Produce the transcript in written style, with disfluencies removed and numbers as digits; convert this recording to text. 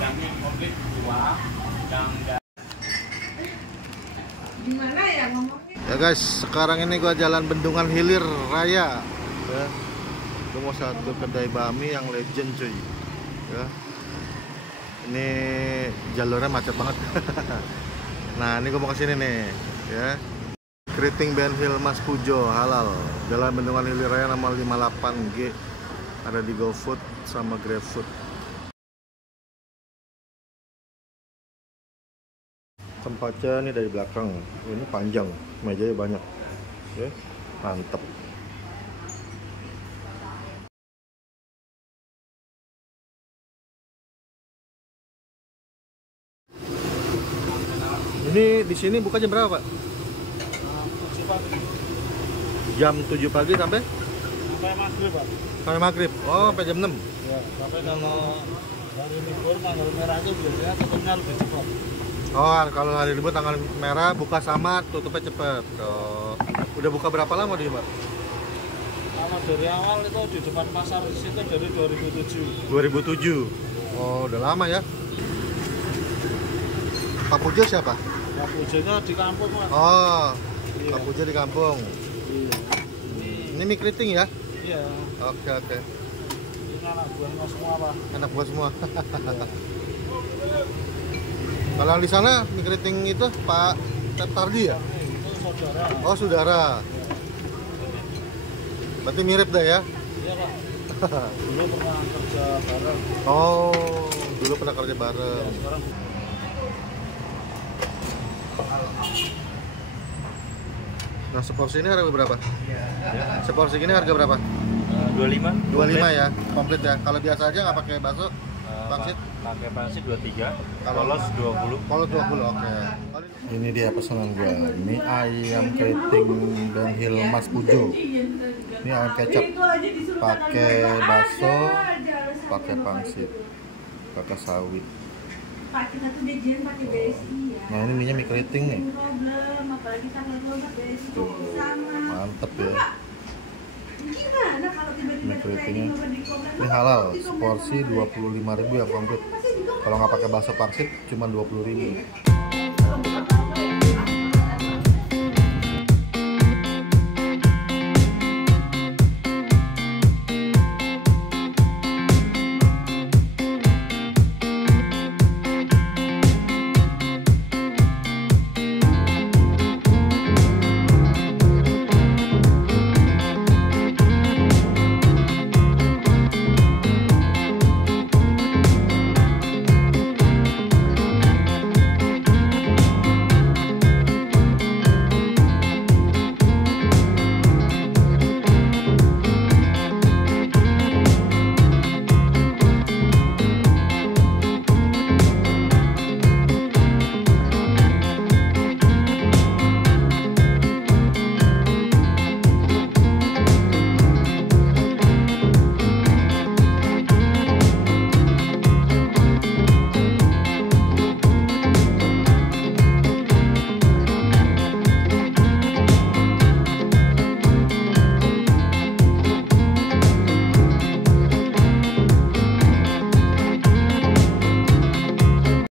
Yang komplit dua, yang gimana ya ngomongnya? Ya guys, sekarang ini gua jalan Bendungan Hilir Raya. Ya. Gua mau satu kedai bami yang legend cuy. Ya. Ini jalurnya macet banget. Nah, ini gua mau kesini nih, ya. Keriting Ben Hill Mas Pujo halal. Jalan Bendungan Hilir Raya nomor 58G. Ada di GoFood sama GrabFood. Tempatnya ini dari belakang, ini panjang, mejanya banyak, ya, mantep. Ini di sini buka jam berapa, Pak? Jam 7 pagi sampai maghrib, Pak. sampai maghrib. Oh, sampai jam 6. Ya, sampai kalau hari libur tanggal merah itu biasanya tutupnya lebih cepat. Oh, kalau hari libur tanggal merah buka sama tutupnya cepet. Oh. Udah buka berapa lama di Pak? Lama dari awal itu di depan pasar situ dari 2007. 2007. Oh, udah lama ya. Pak Pujo siapa? Pak Pujonya di kampung, Pak. Oh, Iya. Pak Pujo di kampung. Iya. Ini mie keriting ya? Iya. Oke. Ini anak buahnya semua, Pak. Enak buat semua. Iya. Kalau di sana mie keriting itu Pak Tardi ya? Itu saudara. Oh, saudara. Berarti mirip dah ya? Iya, Pak. Dulu pernah kerja bareng. Oh, dulu pernah kerja Ya, bareng. sekarang Nah, seporsi ini harga berapa? Seporsi ini harga berapa? 25. 25 ya, komplit ya. Kalau biasa aja nggak pakai bakso, pangsit? Pakai pangsit 23. Kalau Polos 20. Kalau 20, oke. Ini dia pesanan gua. Mie ayam keriting Ben Hill Mas Pujo. Ini ayam kecap. Pakai bakso, pakai pangsit, pakai sawit. Pak, kita tuh jajan pakai BSI ya. Nah, ini minyak mie keriting nih. Problem, apalagi tanggal 12 BSI Tuh, sama. mantep ya. Gimana kalau tiba-tiba Mie keritingnya. di problem? Ini halal, seporsi 25.000 yang komplit. Kalau nggak pakai bakso pangsit cuma 20.000.